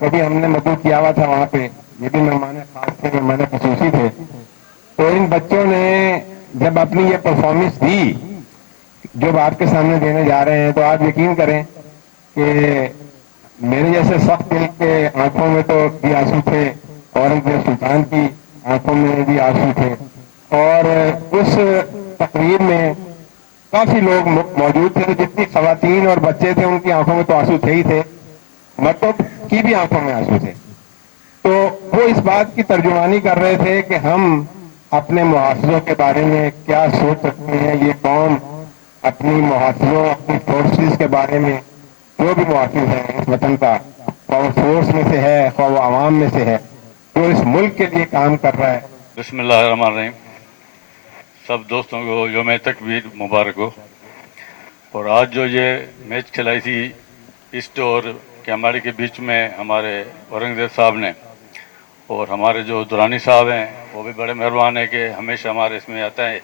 कभी हमने मदद किया हुआ था वहाँ पे, ये भी मेहमान खास थे, मेहमान खसूसी थे। तो इन बच्चों ने जब अपनी ये परफॉर्मेंस दी जो आपके सामने देने जा रहे हैं, तो आप यकीन करें कि मेरे जैसे सख्त दिल के आंखों में तो भी आंसू थे, औरंगजेब सुल्तान की आंखों में भी आंसू थे। और उस तकरीर में काफी लोग मौजूद थे, तो जितनी खवातीन और बच्चे थे उनकी आंखों में तो आंसू थे ही थे, मर्दों की भी आंखों में आंसू थे। तो वो इस बात की तर्जुमानी कर रहे थे कि हम अपने मुहाफिजों के बारे में क्या सोच सकते हैं, ये कौम अपनी मुहाफिजों, अपनी फोर्सेस के बारे में, जो भी मुहाफिज है इस वतन का, ख्वाह वो फोर्स में से है, ख्वाह वो आवाम में से है, जो इस मुल्क के लिए काम कर रहा है। बिस्मिल्लाहिर्रहमानिर्रहीम। सब दोस्तों को यौम तकबीर मुबारक हो। और आज जो ये मैच खिलाई थी ईस्ट और कैमाड़ी के बीच में हमारे औरंगजेब साहब ने, और हमारे जो दुरानी साहब हैं वो भी बड़े मेहरबान है कि हमेशा हमारे इसमें आता है।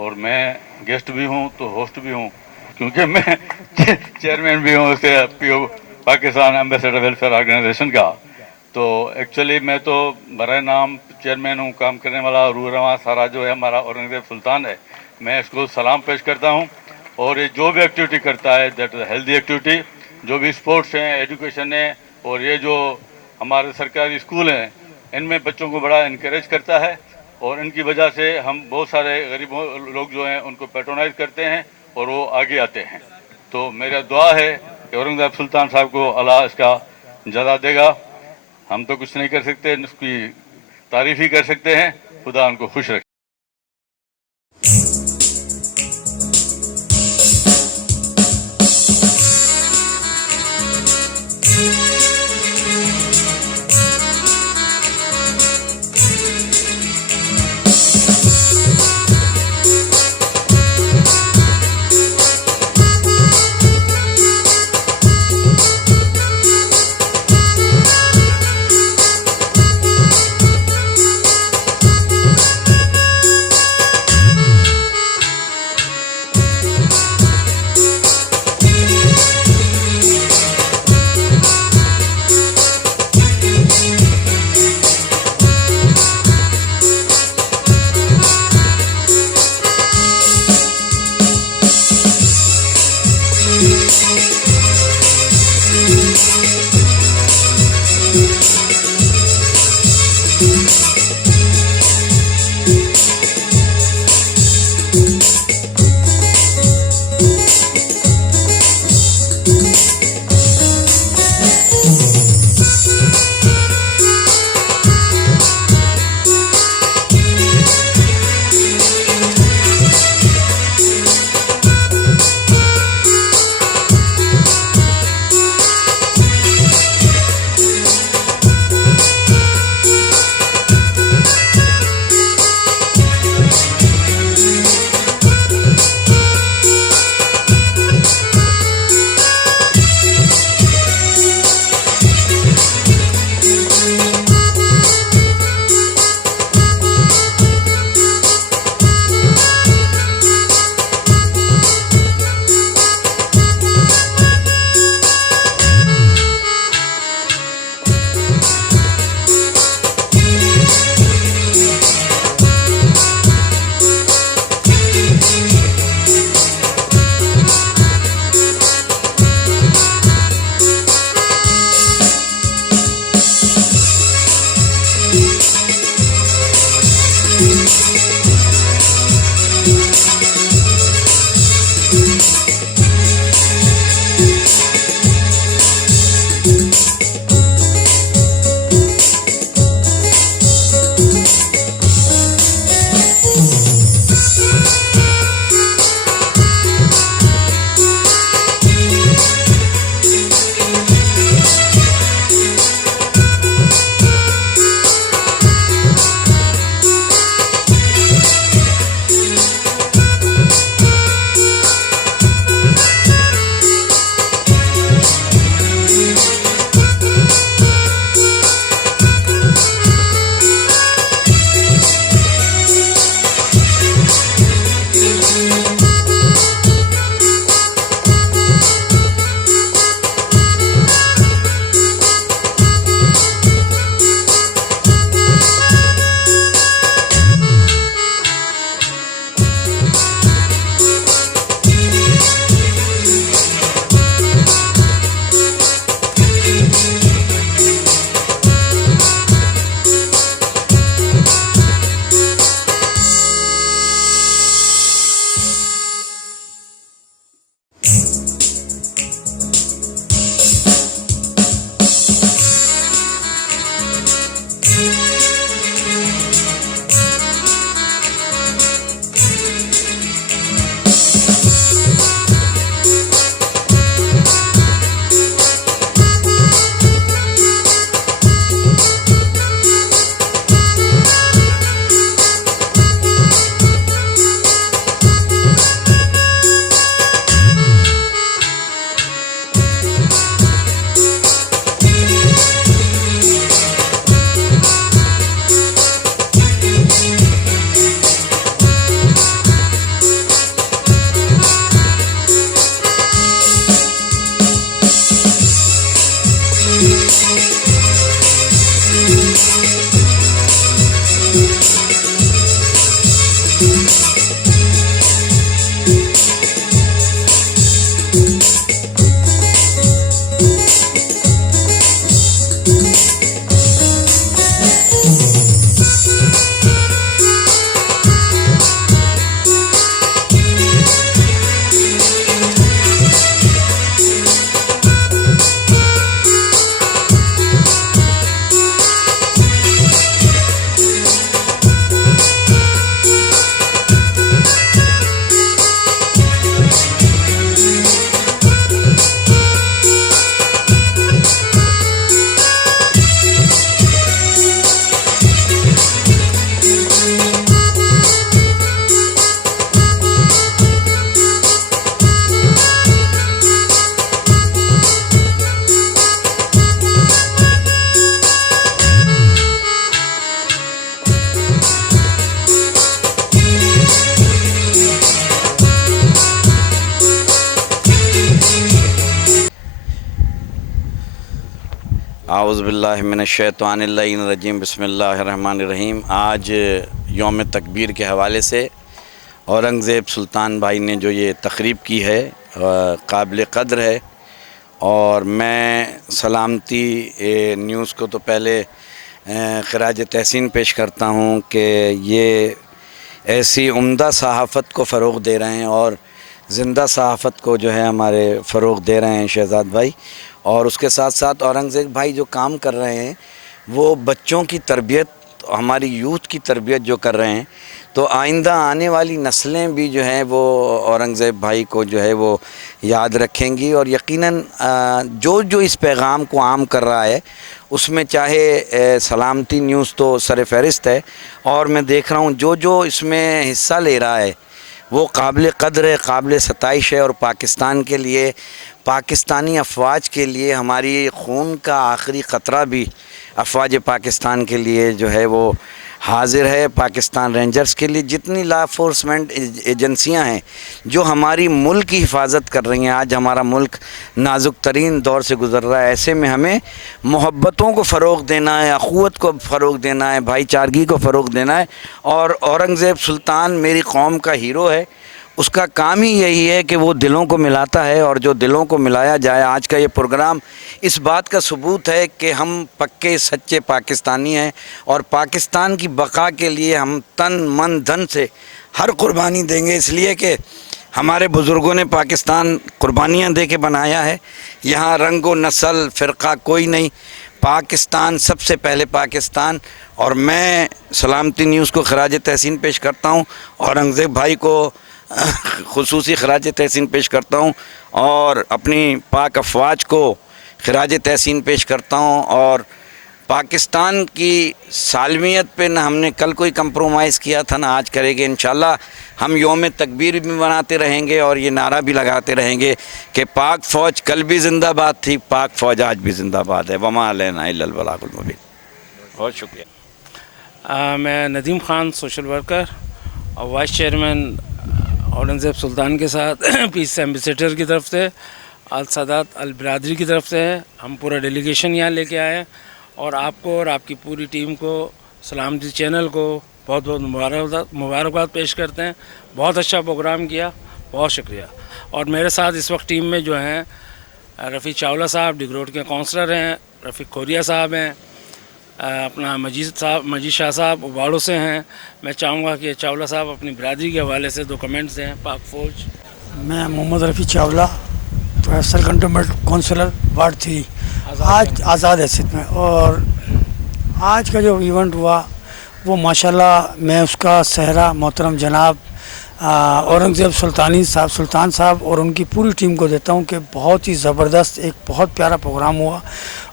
और मैं गेस्ट भी हूँ तो होस्ट भी हूँ, क्योंकि मैं चेयरमैन भी हूँ उसके PO Pakistan ambassador welfare organization का। तो एक्चुअली मैं तो बराए नाम चेयरमैन हूँ, काम करने वाला रूह रवां सारा जो है हमारा औरंगजेब सुल्तान है। मैं इसको सलाम पेश करता हूँ। और ये जो भी एक्टिविटी करता है दैट इज़ हेल्दी एक्टिविटी, जो भी स्पोर्ट्स हैं, एजुकेशन है, और ये जो हमारे सरकारी स्कूल हैं इनमें बच्चों को बड़ा इनकरेज करता है। और इनकी वजह से हम बहुत सारे गरीब लोग जो हैं उनको पैट्रोनाइज करते हैं और वो आगे आते हैं। तो मेरा दुआ है कि औरंगजेब सुल्तान साहब को अल्लाह इसका जज़ा देगा। हम तो कुछ नहीं कर सकते, उसकी तारीफ़ ही कर सकते हैं। खुदा उनको खुश रखे। आउज़ुबिल्लाहिमिनश्शैतानिर्रजीम बिस्मिल्लाहिर्रहमानिर्रहीम। आज यौम तकबीर के हवाले से औरंगज़ेब सुल्तान भाई ने जो ये तकरीब की है काबिल क़द्र है, और मैं सलामती न्यूज़ को तो पहले खराज तहसीन पेश करता हूँ कि ये ऐसी उम्दा सहाफ़त को फ़रोग़ दे रहे हैं और ज़िंदा सहाफ़त को जो है हमारे फ़रोग़ दे रहे हैं शहज़ाद भाई। और उसके साथ साथ औरंगज़ेब भाई जो काम कर रहे हैं वो बच्चों की तरबियत, हमारी यूथ की तरबियत जो कर रहे हैं, तो आइंदा आने वाली नस्लें भी जो हैं वो औरंगज़ेब भाई को जो है वो याद रखेंगी। और यकीनन जो जो इस पैगाम को आम कर रहा है उसमें चाहे सलामती न्यूज़ तो सर फ़हरिस्त है, और मैं देख रहा हूँ जो जो इसमें हिस्सा ले रहा है वो काबिल क़द्र है, काबिल सताइश है। और पाकिस्तान के लिए, पाकिस्तानी अफवाज के लिए, हमारी खून का आखिरी क़तरा भी अफवाज पाकिस्तान के लिए जो है वो हाज़िर है। पाकिस्तान रेंजर्स के लिए जितनी लॉ एनफोर्समेंट एजेंसियां हैं जो हमारी मुल्क की हिफाजत कर रही हैं, आज हमारा मुल्क नाजुक तरीन दौर से गुज़र रहा है, ऐसे में हमें मोहब्बतों को फ़रोग़ देना है, अख़ुवत को फ़रोग़ देना है, भाईचारगी को फ़रोग़ देना है। और औरंगज़ेब सुल्तान मेरी कौम का हीरो है, उसका काम ही यही है कि वो दिलों को मिलाता है, और जो दिलों को मिलाया जाए। आज का ये प्रोग्राम इस बात का सबूत है कि हम पक्के सच्चे पाकिस्तानी हैं, और पाकिस्तान की बका के लिए हम तन मन धन से हर कुर्बानी देंगे, इसलिए कि हमारे बुज़ुर्गों ने पाकिस्तान कुर्बानियाँ दे के बनाया है। यहाँ रंग व नस्ल फ़िरका कोई नहीं, पाकिस्तान सबसे पहले पाकिस्तान। और मैं सलामती न्यूज़ को खराज तहसीन पेश करता हूँ, औरंगज़ेब भाई को खुसूसी खराज तहसीन पेश करता हूँ, और अपनी पाक अफवाज को खराज तहसीन पेश करता हूँ। और पाकिस्तान की सालमियत पे ना हमने कल कोई कंप्रोमाइज़ किया था, ना आज करेंगे। इंशाल्लाह हम यौम तकबीर भी मनाते रहेंगे और ये नारा भी लगाते रहेंगे कि पाक फ़ौज कल भी ज़िंदाबाद थी, पाक फ़ौज आज भी ज़िंदाबाद है। वमा अलैना इल्लल बलागुल मुबीन। बहुत शुक्रिया। मैं नदीम ख़ान, सोशल वर्कर और वाइस चेयरमैन औरंगज़ेब सुल्तान के साथ पीस एम्बेसडर की तरफ से, अल सादात अल बिरादरी की तरफ से हम पूरा डेलीगेशन यहाँ लेके आए हैं, और आपको और आपकी पूरी टीम को, सलामती चैनल को बहुत बहुत मुबारकबाद पेश करते हैं। बहुत अच्छा प्रोग्राम किया, बहुत शुक्रिया। और मेरे साथ इस वक्त टीम में जो हैं रफ़ी चावला साहब डिगरोड के काउंसलर हैं, रफ़ी खोरिया साहब हैं, अपना मजीद शाह साहब उबाड़ों से हैं। मैं चाहूँगा कि चावला साहब अपनी बिरादरी के हवाले से दो कमेंट्स दें। पाक फ़ौज। मैं Mohammad Rafi Chawla, professor cantonment councillor ward 3, आज आज़ाद हैसियत में। और आज का जो इवेंट हुआ वो माशाल्लाह मैं उसका सहरा मोहतरम जनाब औरंगज़ेब सुल्तान साहब और उनकी पूरी टीम को देता हूँ कि बहुत ही ज़बरदस्त, एक बहुत प्यारा प्रोग्राम हुआ।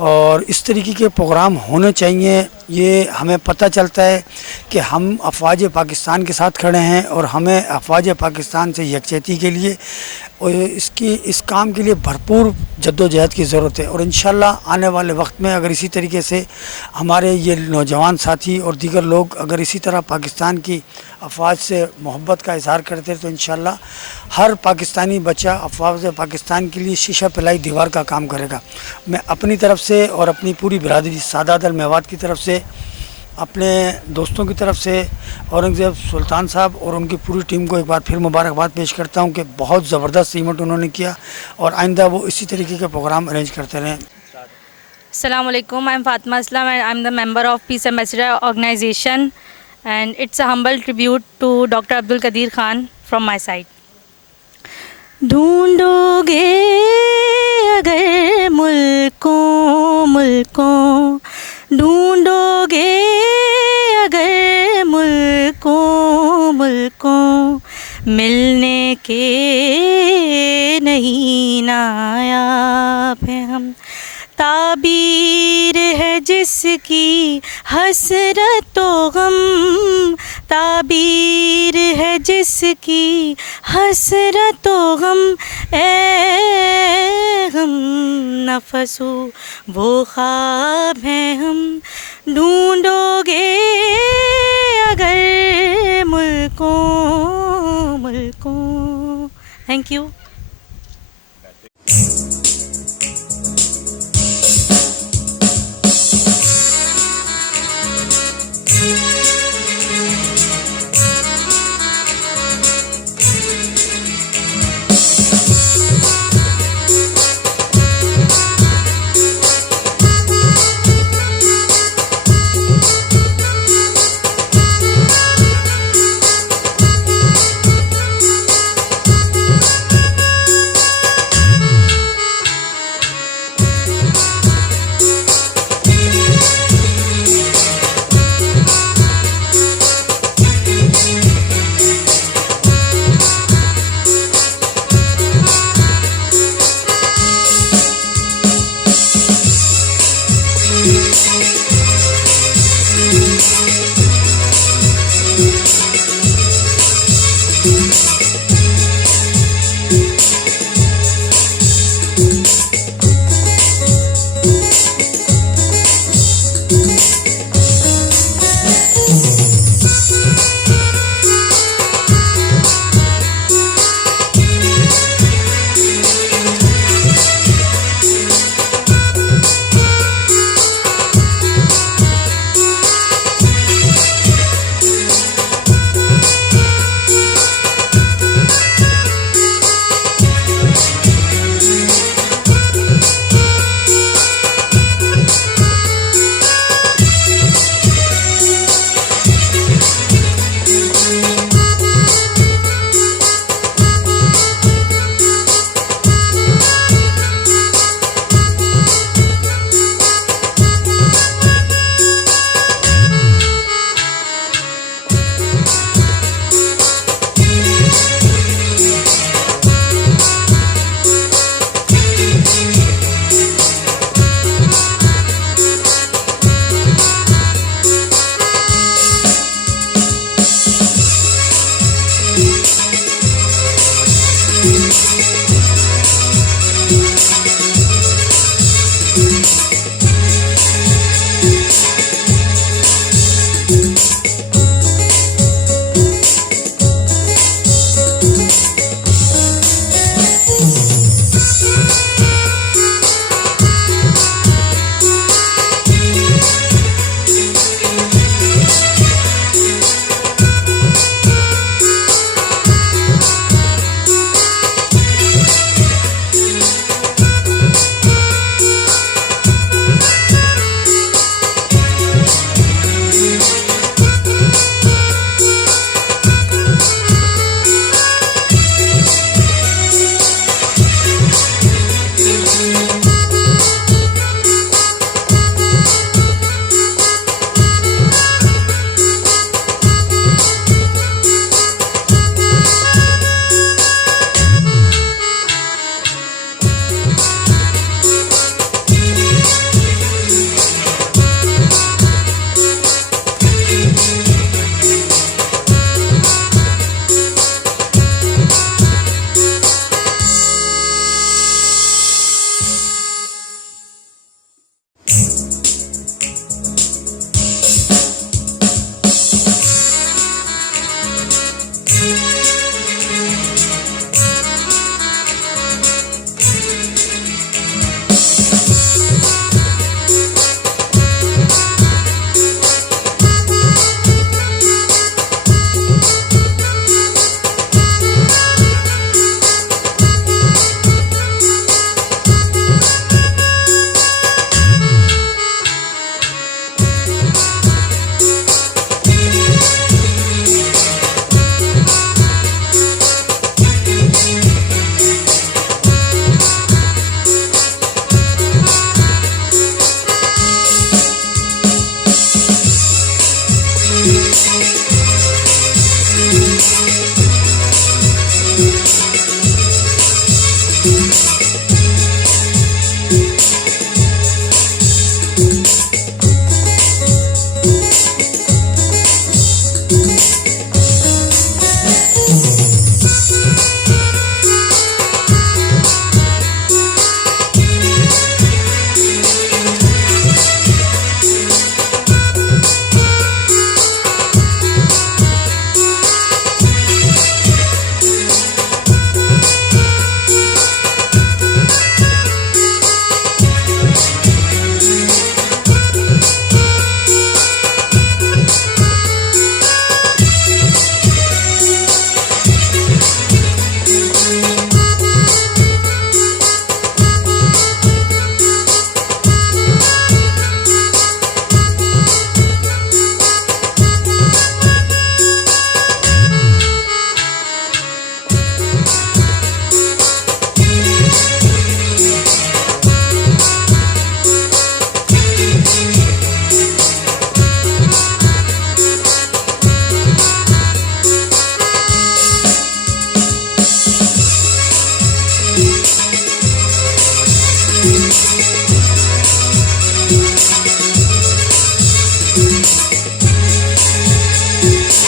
और इस तरीके के प्रोग्राम होने चाहिए। ये हमें पता चलता है कि हम अफवाज पाकिस्तान के साथ खड़े हैं, और हमें अफवाज पाकिस्तान से यकजहती के लिए और इस काम के लिए भरपूर जद्दोजहद की ज़रूरत है। और इंशाल्लाह आने वाले वक्त में अगर इसी तरीके से हमारे ये नौजवान साथी और दीगर लोग अगर इसी तरह पाकिस्तान की अफवाज से मोहब्बत का इज़हार करते हैं तो इंशाल्लाह हर पाकिस्तानी बच्चा अफवाज पाकिस्तान के लिए शीशा पिलाई दीवार का काम करेगा। मैं अपनी तरफ से और अपनी पूरी बिरादरी सादात अल मेवात की तरफ से, अपने दोस्तों की तरफ से औरंगज़ेब सुल्तान साहब और उनकी पूरी टीम को एक बार फिर मुबारकबाद पेश करता हूं कि बहुत ज़बरदस्त इवेंट उन्होंने किया, और आइंदा वो इसी तरीके के प्रोग्राम अरेंज करते रहें। Assalamu alaikum. I'm Fatma Islam and I'm the member of Peace Ambassador Organization, and it's a humble tribute to Dr. Abdul Khan from my side. ढूंढोगे अगर मुल्कों मुल्कों, ढूंढोगे अगर मुल्कों मुल्कों, मिलने के नहीं नायाब हैं हम। ताबीर है जिसकी हसरतो गम, ताबीर है जिसकी हसरतो गम, ए हम नफसो वो ख्वाब हैं हम। ढूंढोगे अगर मुल्कों मुल्कों। Thank you. है।